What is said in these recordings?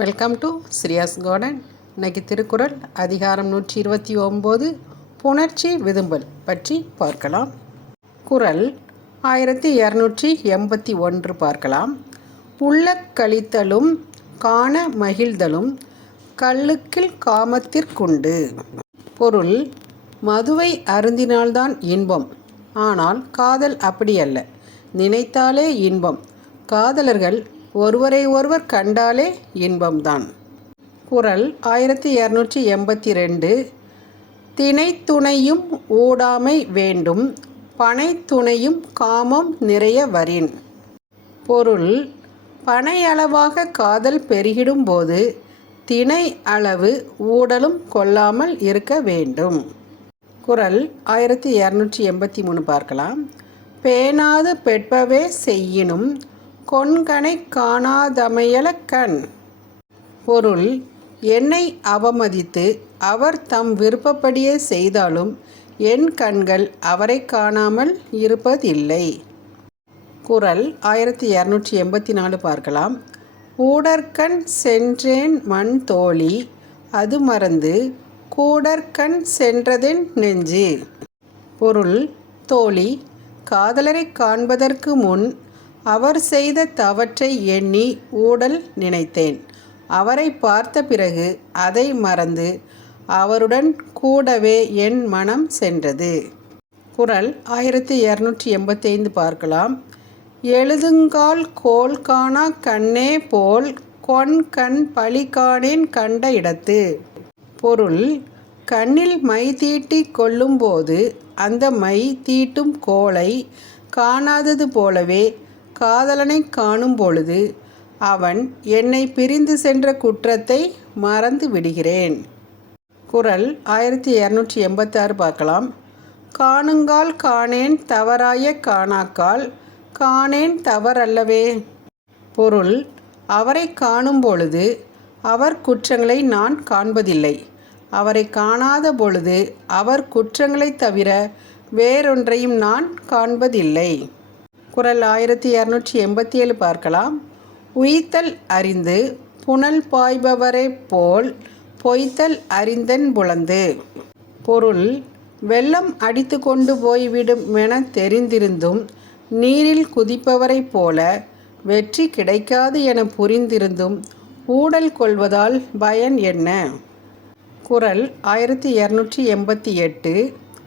Welcome to Shreyas garden. இன்றைக்கி திருக்குறள் அதிகாரம் 129 புணர்ச்சி விதும்பல் பற்றி பார்க்கலாம். குறள் 1281 பார்க்கலாம். உள்ள கழித்தலும் காண மகிழ்தலும் கல்லுக்கில் காமத்திற்குண்டு. பொருள்: மதுவை அருந்தினால்தான் இன்பம், ஆனால் காதல் அப்படியல்ல. நினைத்தாலே இன்பம். காதலர்கள் ஒருவரை ஒருவர் கண்டாலே இன்பம்தான். குறள் 1282 தினைத்துணையும் ஊடாமை வேண்டும், பனைத்துணையும் காமம் நிறைய வரின். பொருள்: பனை அளவாக காதல் பெருகிடும்போது தினை அளவு ஊடலும் கொள்ளாமல் இருக்க வேண்டும். குறள் 1283 பார்க்கலாம். பேணாது பெட்பவே செய்யினும் கொண்கனை காணாதமையல கண். பொருள்: என்னை அவமதித்து அவர் தம் விருப்பப்படியே செய்தாலும் என் கண்கள் அவரை காணாமல் இருப்பதில்லை. குறள் 1284 பார்க்கலாம். ஊடற்கண் சென்றேன் மண் தோழி, அது மறந்து கூடற்கண் சென்றதென் நெஞ்சு. பொருள்: தோழி, காதலரை காண்பதற்கு முன் அவர் செய்த தவற்றை எண்ணி ஊடல் நினைத்தேன். அவரை பார்த்த பிறகு அதை மறந்து அவருடன் கூடவே என் மனம் சென்றது. குறள் 1285 பார்க்கலாம். எழுதுங்கால் கோல் காணா கண்ணே போல் கொண்கண் பழி காணேன் கண்ட இடத்து. பொருள்: கண்ணில் மை தீட்டி கொள்ளும்போது அந்த மை தீட்டும் கோலை காணாதது போலவே காதலனை காணும் பொழுது அவன் என்னை பிரிந்து சென்ற குற்றத்தை மறந்து விடுகிறேன். குறள் 1286 பார்க்கலாம். காணுங்கால் காணேன் தவறாய காணாக்கால் காணேன் தவறல்லவே. பொருள்: அவரை காணும் பொழுது அவர் குற்றங்களை நான் காண்பதில்லை. அவரை காணாத பொழுது அவர் குற்றங்களை தவிர வேறொன்றையும் நான் காண்பதில்லை. குறள் 1287 பார்க்கலாம். உய்த்தல் அறிந்து புனல் பாய்பவரை போல் பொய்த்தல் அறிந்தன் புலந்து. பொருள்: வெள்ளம் அடித்து கொண்டு போய்விடும் என தெரிந்திருந்தும் நீரில் குதிப்பவரை போல வெற்றி கிடைக்காது என புரிந்திருந்தும் ஊடல் கொள்வதால் பயன் என்ன? குறள் 1288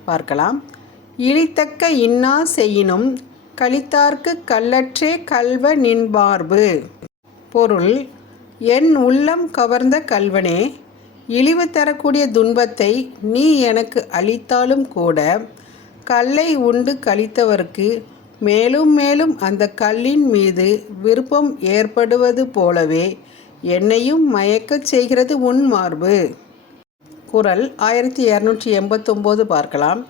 பார்க்கலாம். இழித்தக்க இன்னா செய்யினும் கழித்தார்க்கு கல்லற்றே கல்வ நின்பார்பு. பொருள்: என் உள்ளம் கவர்ந்த கல்வனே, இழிவு தரக்கூடிய துன்பத்தை நீ எனக்கு அளித்தாலும் கூட கல்லை உண்டு கழித்தவர்க்கு மேலும் மேலும் அந்த கல்லின் மீது விருப்பம் ஏற்படுவது போலவே என்னையும் மயக்கச் செய்கிறது உன் மார்பு. குறள் 1289 பார்க்கலாம்.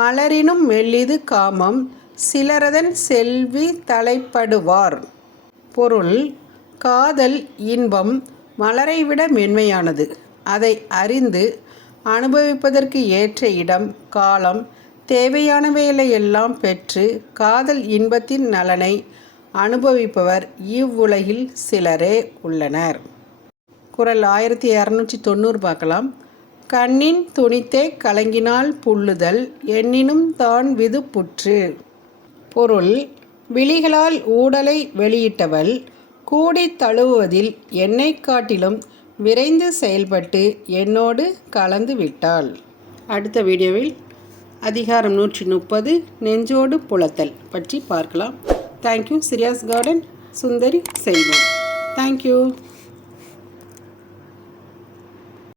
மலரினும் மெல்லிது காமம் சிலரதன் செல்வி தலைப்படுவார். பொருள்: காதல் இன்பம் மலரை விட மென்மையானது. அதை அறிந்து அனுபவிப்பதற்கு ஏற்ற இடம், காலம், தேவையானவையெல்லாம் பெற்று காதல் இன்பத்தின் நலனை அனுபவிப்பவர் இவ்வுலகில் சிலரே உள்ளனர். குறள் 1290 பார்க்கலாம். கண்ணின் துணித்தே கலங்கினால் புல்லுதல் எண்ணினும் தான் விது புற்று. பொருள்: விழிகளால் ஊடலை வெளியிட்டவள் கூடி தழுவுவதில் என்னை காட்டிலும் விரைந்து செயல்பட்டு என்னோடு கலந்து விட்டாள். அடுத்த வீடியோவில் அதிகாரம் 130 நெஞ்சோடு புலத்தல் பற்றி பார்க்கலாம். தேங்க்யூ. ஸ்ரீயாஸ் கார்டன், சுந்தரி செல்வம். தேங்க்யூ.